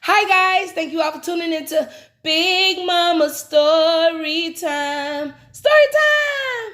Hi guys, thank you all for tuning into Big Mama Story Time. Story time!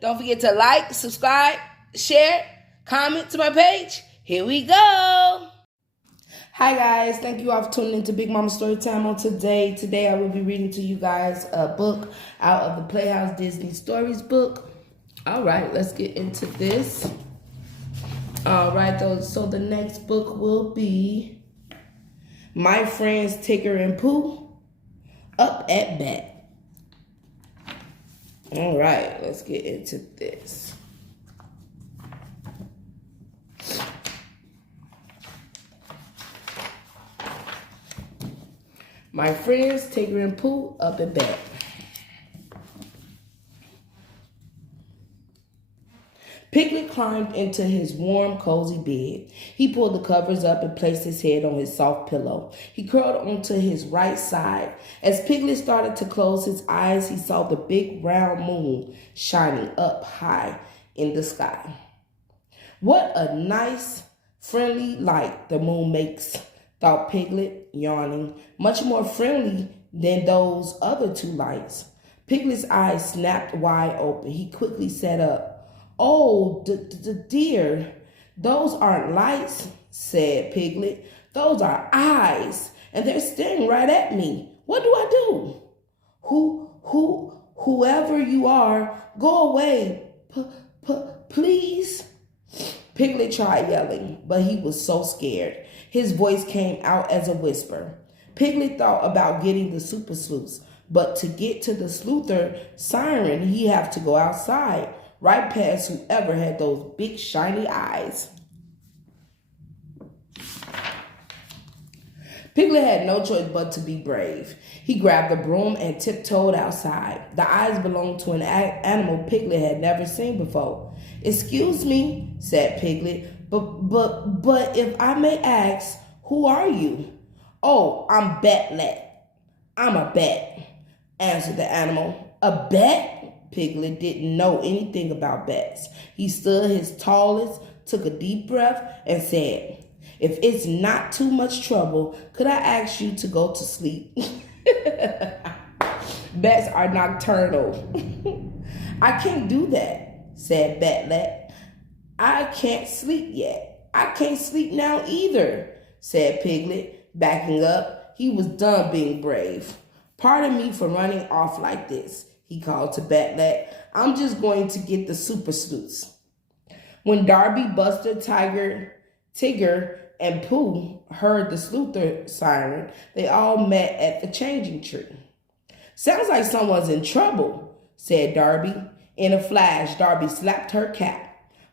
Don't forget to like, subscribe, share, comment to my page. Here we go. Hi guys, thank you all for tuning into Big Mama Story Time on today. Today I will be reading to you guys a book out of the Playhouse Disney Stories book. All right, let's get into this. All right, so the next book will be My Friends Tigger and Pooh, Up at Bat. All right, let's get into this. My Friends Tigger and Pooh, Up at Bat. Piglet climbed into his warm, cozy bed. He pulled the covers up and placed his head on his soft pillow. He curled onto his right side. As Piglet started to close his eyes, he saw the big round moon shining up high in the sky. What a nice, friendly light the moon makes, thought Piglet, yawning. Much more friendly than those other two lights. Piglet's eyes snapped wide open. He quickly sat up. Oh, dear, those aren't lights, said Piglet. Those are eyes, and they're staring right at me. What do I do? Whoever you are, go away, please. Piglet tried yelling, but he was so scared. His voice came out as a whisper. Piglet thought about getting the super sleuths, but to get to the sleuther siren, he'd have to go outside, right past whoever had those big shiny eyes. Piglet had no choice but to be brave. He grabbed a broom and tiptoed outside. The eyes belonged to an animal Piglet had never seen before. Excuse me, said Piglet, but if I may ask, who are you? Oh, I'm Batlet. I'm a bat, answered the animal. A bat? Piglet didn't know anything about bats. He stood his tallest, took a deep breath, and said, if it's not too much trouble, could I ask you to go to sleep? Bats are nocturnal. I can't do that, said Batlet. I can't sleep yet. I can't sleep now either, said Piglet, backing up. He was done being brave. Pardon me for running off like this, he called to Batlet. I'm just going to get the super sleuths. When Darby, Buster, Tigger, and Pooh heard the sleuther siren, they all met at the changing tree. Sounds like someone's in trouble, said Darby. In a flash, Darby slapped her cap.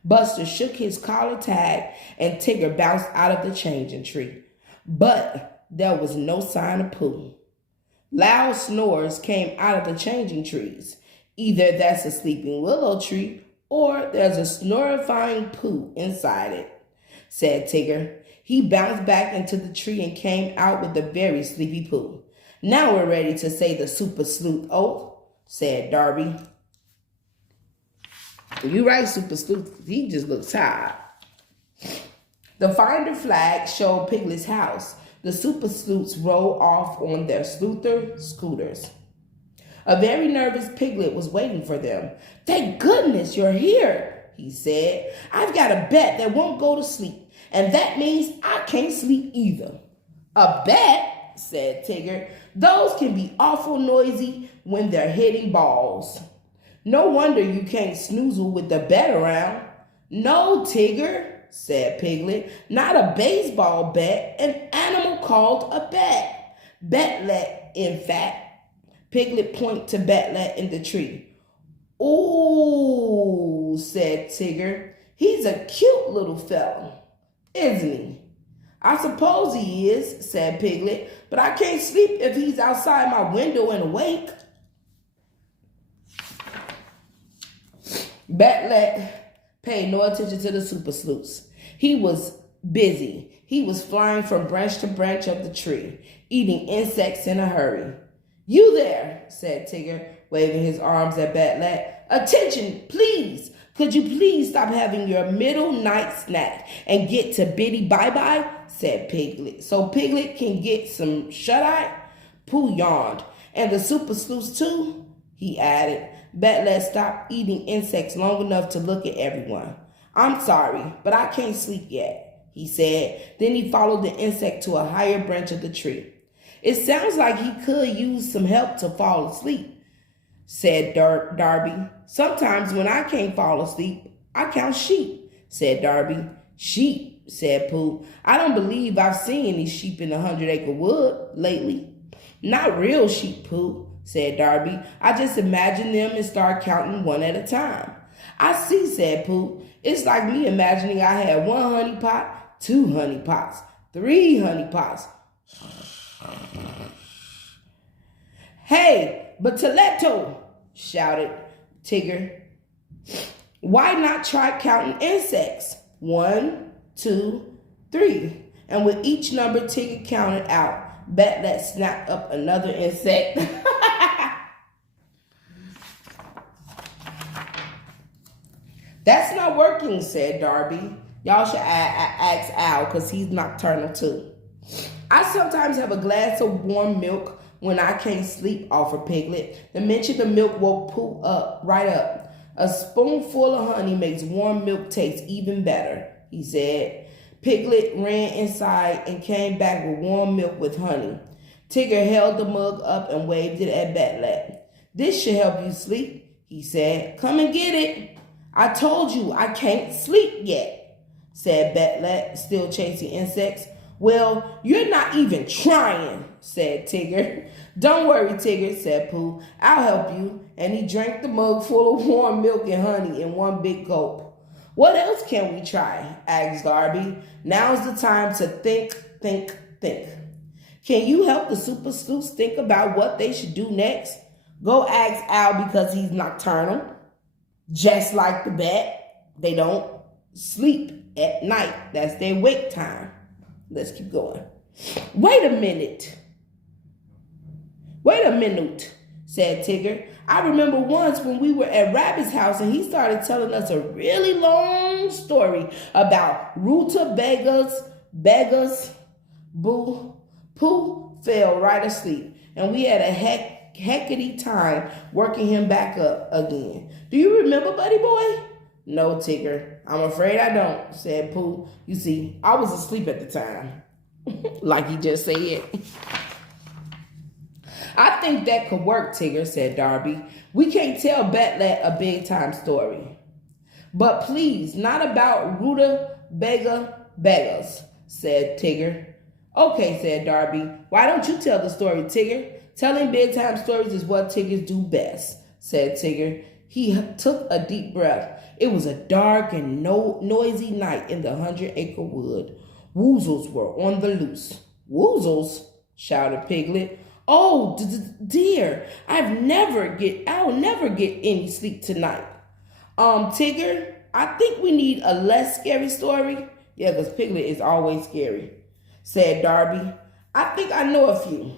Buster shook his collar tag, and Tigger bounced out of the changing tree. But there was no sign of Pooh. Loud snores came out of the changing trees. Either that's a sleeping willow tree or there's a snorifying Pooh inside it, said Tigger. He bounced back into the tree and came out with a very sleepy Pooh. Now we're ready to say the super sleuth oath, said Darby. You're right, super sleuth. He just looks tired. The finder flag showed Piglet's house. The super sleuths rolled off on their sleuther scooters. A very nervous Piglet was waiting for them. Thank goodness you're here, he said. I've got a bet that won't go to sleep, and that means I can't sleep either. A bet, said Tigger. Those can be awful noisy when they're hitting balls. No wonder you can't snoozle with the bet around. No, Tigger, said Piglet. Not a baseball bat, an animal called a bat. Batlet, in fact. Piglet pointed to Batlet in the tree. Ooh, said Tigger. He's a cute little fellow, isn't he? I suppose he is, said Piglet, but I can't sleep if he's outside my window and awake. Batlet paid no attention to the super sleuths. He was busy. He was flying from branch to branch of the tree, eating insects in a hurry. You there, said Tigger, waving his arms at Batlet. Attention, please. Could you please stop having your middle night snack and get to Biddy bye-bye, said Piglet. So Piglet can get some shut-eye? Pooh yawned. And the super sleuths too, he added. Bat-Let stopped eating insects long enough to look at everyone. I'm sorry, but I can't sleep yet, he said. Then he followed the insect to a higher branch of the tree. It sounds like he could use some help to fall asleep, said Darby. Sometimes when I can't fall asleep, I count sheep, said Darby. Sheep, said Pooh. I don't believe I've seen any sheep in the 100-acre wood lately. Not real sheep, Pooh, said Darby. I just imagine them and start counting one at a time. I see, said Pooh. It's like me imagining I had 1 honey pot, 2 honey pots, 3 honey pots. Hey, but Toletto, shouted Tigger. Why not try counting insects? 1, 2, 3. And with each number Tigger counted out, Bat-Let snapped up another insect. That's not working, said Darby. Y'all should ask Al because he's nocturnal too. I sometimes have a glass of warm milk when I can't sleep, offered Piglet. The mention of milk woke Pooh right up. A spoonful of honey makes warm milk taste even better, he said. Piglet ran inside and came back with warm milk with honey. Tigger held the mug up and waved it at Bat-Let. This should help you sleep, he said. Come and get it. I told you I can't sleep yet, said Bat-Let, still chasing insects. Well, you're not even trying, said Tigger. Don't worry, Tigger, said Pooh. I'll help you. And he drank the mug full of warm milk and honey in one big gulp. What else can we try? Asked Darby. Now's the time to think. Can you help the super sleuths think about what they should do next? Go ask Al because he's nocturnal. Just like the bat, they don't sleep at night. That's their wake time. Let's keep going. Wait a minute, said Tigger. I remember once when we were at Rabbit's house and he started telling us a really long story about rutabagas. Pooh fell right asleep and we had a heckety time working him back up again. Do you remember, buddy boy? No, Tigger. I'm afraid I don't, said Pooh. You see, I was asleep at the time. Like he just said. I think that could work, Tigger, said Darby. We can't tell Bat-Let a big time story. But please, not about rutabagas, said Tigger. Okay, said Darby. Why don't you tell the story, Tigger? Telling bedtime stories is what Tiggers do best, said Tigger. He took a deep breath. It was a dark and noisy night in the 100-acre wood. Woozles were on the loose. Woozles? Shouted Piglet. Oh, dear, I'll never get any sleep tonight. Tigger, I think we need a less scary story. Yeah, because Piglet is always scary, said Darby. I think I know a few.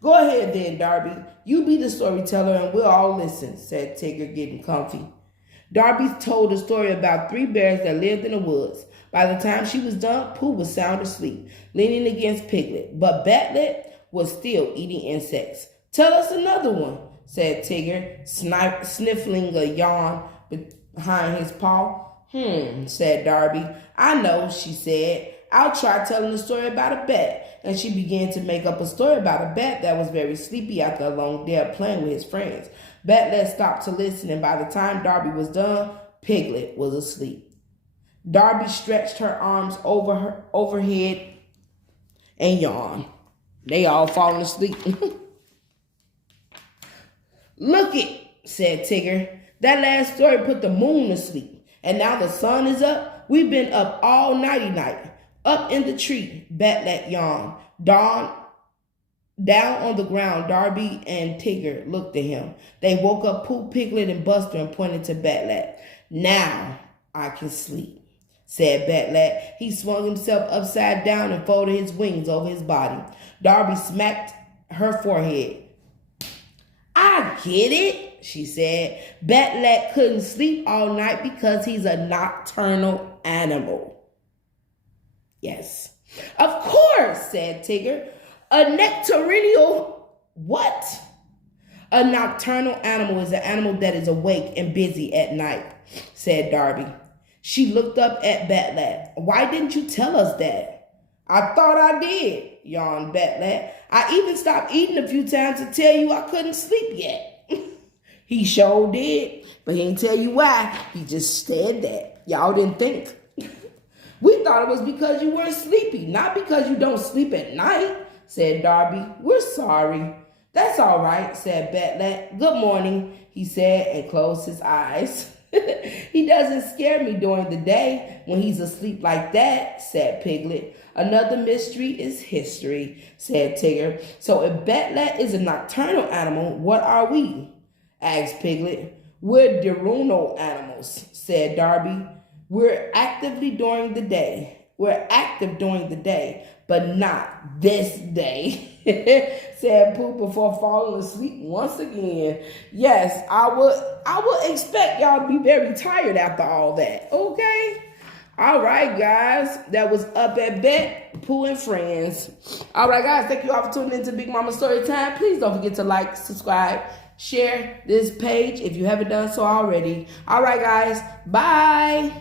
Go ahead then, Darby. You be the storyteller and we'll all listen, said Tigger, getting comfy. Darby told a story about 3 bears that lived in the woods. By the time she was done, Pooh was sound asleep, leaning against Piglet, but Bat-Let was still eating insects. Tell us another one, said Tigger, sniffling a yawn behind his paw. Said Darby. I know, she said. I'll try telling a story about a bat. And she began to make up a story about a bat that was very sleepy after a long day of playing with his friends. Bat-Let stopped to listen, and by the time Darby was done, Piglet was asleep. Darby stretched her arms overhead and yawned. They all falling asleep. Look it, said Tigger. That last story put the moon to sleep. And now the sun is up. We've been up all night. Up in the tree, Bat-Let yawned. Down on the ground, Darby and Tigger looked at him. They woke up Pooh, Piglet, and Buster and pointed to Bat-Let. Now I can sleep, said Bat-Let. He swung himself upside down and folded his wings over his body. Darby smacked her forehead. I I get it, she said. Bat-Lat couldn't sleep all night because he's a nocturnal animal. Yes. Of course, said Tigger. A nectarinial what? A nocturnal animal is an animal that is awake and busy at night, said Darby. She looked up at Bat-Lat. Why didn't you tell us that? I thought I did, yawned Bat-Lat. I even stopped eating a few times to tell you I couldn't sleep yet. He sure did, but he didn't tell you why. He just said that. Y'all didn't think. We thought it was because you weren't sleepy, not because you don't sleep at night, said Darby. We're sorry. That's all right, said Bat-Lat. Good morning, he said and closed his eyes. He doesn't scare me during the day when he's asleep like that, said Piglet. Another mystery is history, said Tigger. So if Bat-Lat is a nocturnal animal, what are we? Asked Piglet. We're diurnal animals, said Darby. We're actively during the day. We're active during the day, but not this day, said Pooh before falling asleep once again. Yes, I would expect y'all to be very tired after all that, okay? All right, guys. That was Up at Bet, Pooh and Friends. All right, guys. Thank you all for tuning into Big Mama Story Time. Please don't forget to like, subscribe, share this page if you haven't done so already. All right, guys. Bye.